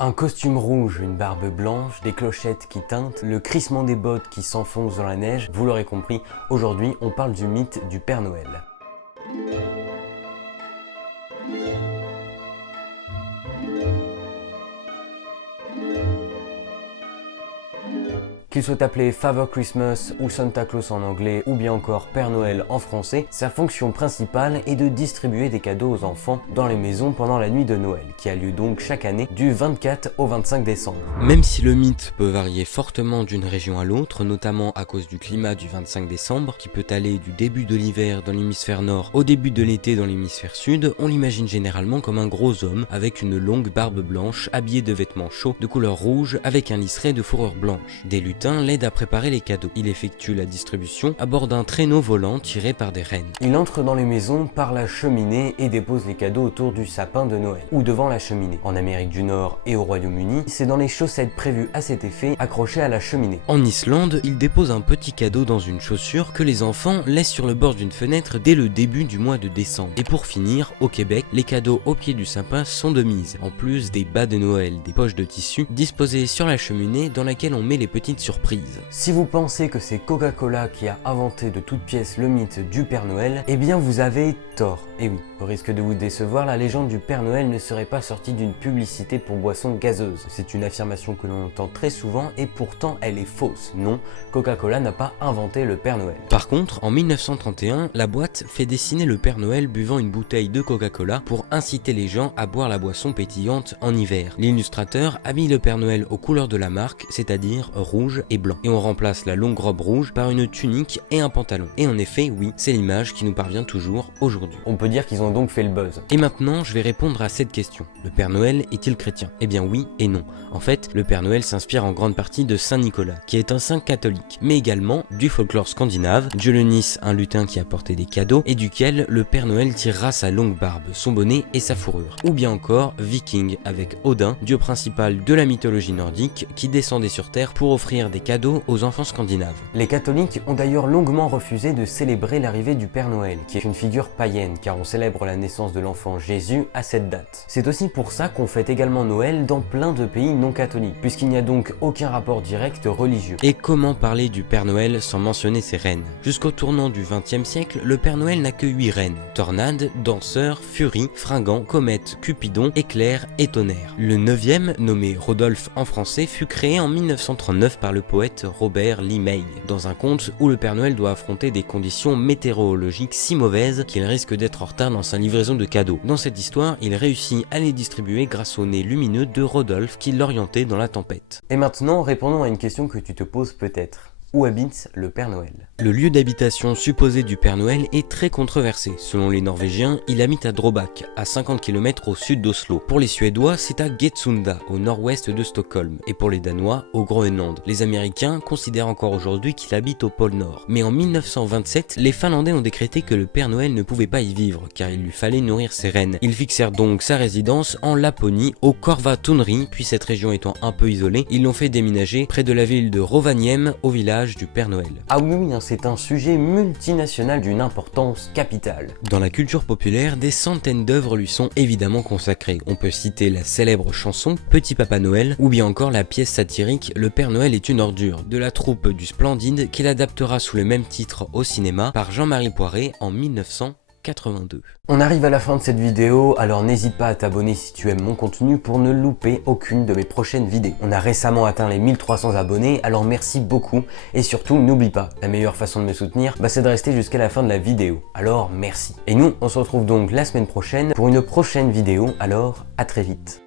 Un costume rouge, une barbe blanche, des clochettes qui tintent, le crissement des bottes qui s'enfoncent dans la neige, vous l'aurez compris, aujourd'hui on parle du mythe du Père Noël. Qu'il soit appelé Father Christmas ou Santa Claus en anglais ou bien encore Père Noël en français, sa fonction principale est de distribuer des cadeaux aux enfants dans les maisons pendant la nuit de Noël, qui a lieu donc chaque année du 24 au 25 décembre. Même si le mythe peut varier fortement d'une région à l'autre, notamment à cause du climat du 25 décembre, qui peut aller du début de l'hiver dans l'hémisphère nord au début de l'été dans l'hémisphère sud, on l'imagine généralement comme un gros homme avec une longue barbe blanche, habillé de vêtements chauds de couleur rouge avec un liseré de fourrure blanche. Des lutins l'aide à préparer les cadeaux. Il effectue la distribution à bord d'un traîneau volant tiré par des rennes. Il entre dans les maisons par la cheminée et dépose les cadeaux autour du sapin de Noël, ou devant la cheminée. En Amérique du Nord et au Royaume-Uni, c'est dans les chaussettes prévues à cet effet, accrochées à la cheminée. En Islande, il dépose un petit cadeau dans une chaussure que les enfants laissent sur le bord d'une fenêtre dès le début du mois de décembre. Et pour finir, au Québec, les cadeaux au pied du sapin sont de mise, en plus des bas de Noël, des poches de tissu disposées sur la cheminée dans laquelle on met les petites surprises. Si vous pensez que c'est Coca-Cola qui a inventé de toutes pièces le mythe du Père Noël, eh bien vous avez tort. Et oui, au risque de vous décevoir, la légende du Père Noël ne serait pas sortie d'une publicité pour boissons gazeuses. C'est une affirmation que l'on entend très souvent et pourtant elle est fausse. Non, Coca-Cola n'a pas inventé le Père Noël. Par contre, en 1931, la boîte fait dessiner le Père Noël buvant une bouteille de Coca-Cola pour inciter les gens à boire la boisson pétillante en hiver. L'illustrateur habille le Père Noël aux couleurs de la marque, c'est-à-dire rouge et blanc. Et on remplace la longue robe rouge par une tunique et un pantalon. Et en effet, oui, c'est l'image qui nous parvient toujours aujourd'hui. On peut dire qu'ils ont donc fait le buzz. Et maintenant, je vais répondre à cette question. Le Père Noël est-il chrétien? Eh bien oui et non. En fait, le Père Noël s'inspire en grande partie de Saint Nicolas, qui est un saint catholique, mais également du folklore scandinave, Dionysos, un lutin qui apportait des cadeaux, et duquel le Père Noël tirera sa longue barbe, son bonnet et sa fourrure. Ou bien encore Viking, avec Odin, dieu principal de la mythologie nordique, qui descendait sur Terre pour offrir des cadeaux aux enfants scandinaves. Les catholiques ont d'ailleurs longuement refusé de célébrer l'arrivée du Père Noël, qui est une figure païenne, car on célèbre la naissance de l'enfant Jésus à cette date. C'est aussi pour ça qu'on fête également Noël dans plein de pays non catholiques, puisqu'il n'y a donc aucun rapport direct religieux. Et comment parler du Père Noël sans mentionner ses reines? Jusqu'au tournant du XXe siècle, le Père Noël n'a que 8 reines: Tornade, Danseur, Furie, Fringant, Comète, Cupidon, Éclair et Tonnerre. Le 9e, nommé Rodolphe en français, fut créé en 1939 par le poète Robert Lee May, dans un conte où le Père Noël doit affronter des conditions météorologiques si mauvaises qu'il risque d'être en retard dans sa livraison de cadeaux. Dans cette histoire, il réussit à les distribuer grâce au nez lumineux de Rodolphe qui l'orientait dans la tempête. Et maintenant, répondons à une question que tu te poses peut-être. Où habite le Père Noël? Le lieu d'habitation supposé du Père Noël est très controversé. Selon les Norvégiens, il habite à Drobak, à 50 km au sud d'Oslo. Pour les Suédois, c'est à Getsunda, au nord-ouest de Stockholm. Et pour les Danois, au Groenland. Les Américains considèrent encore aujourd'hui qu'il habite au pôle Nord. Mais en 1927, les Finlandais ont décrété que le Père Noël ne pouvait pas y vivre, car il lui fallait nourrir ses rennes. Ils fixèrent donc sa résidence en Laponie, au Korvatunri, puis cette région étant un peu isolée, ils l'ont fait déménager près de la ville de Rovaniemi, au village du Père Noël. Ah oui, c'est un sujet multinational d'une importance capitale. Dans la culture populaire, des centaines d'œuvres lui sont évidemment consacrées. On peut citer la célèbre chanson Petit Papa Noël, ou bien encore la pièce satirique Le Père Noël est une ordure, de la troupe du Splendide, qu'il adaptera sous le même titre au cinéma par Jean-Marie Poiret en 1982. On arrive à la fin de cette vidéo, alors n'hésite pas à t'abonner si tu aimes mon contenu pour ne louper aucune de mes prochaines vidéos. On a récemment atteint les 1300 abonnés, alors merci beaucoup et surtout n'oublie pas, la meilleure façon de me soutenir, c'est de rester jusqu'à la fin de la vidéo. Alors merci. Et nous, on se retrouve donc la semaine prochaine pour une prochaine vidéo, alors à très vite.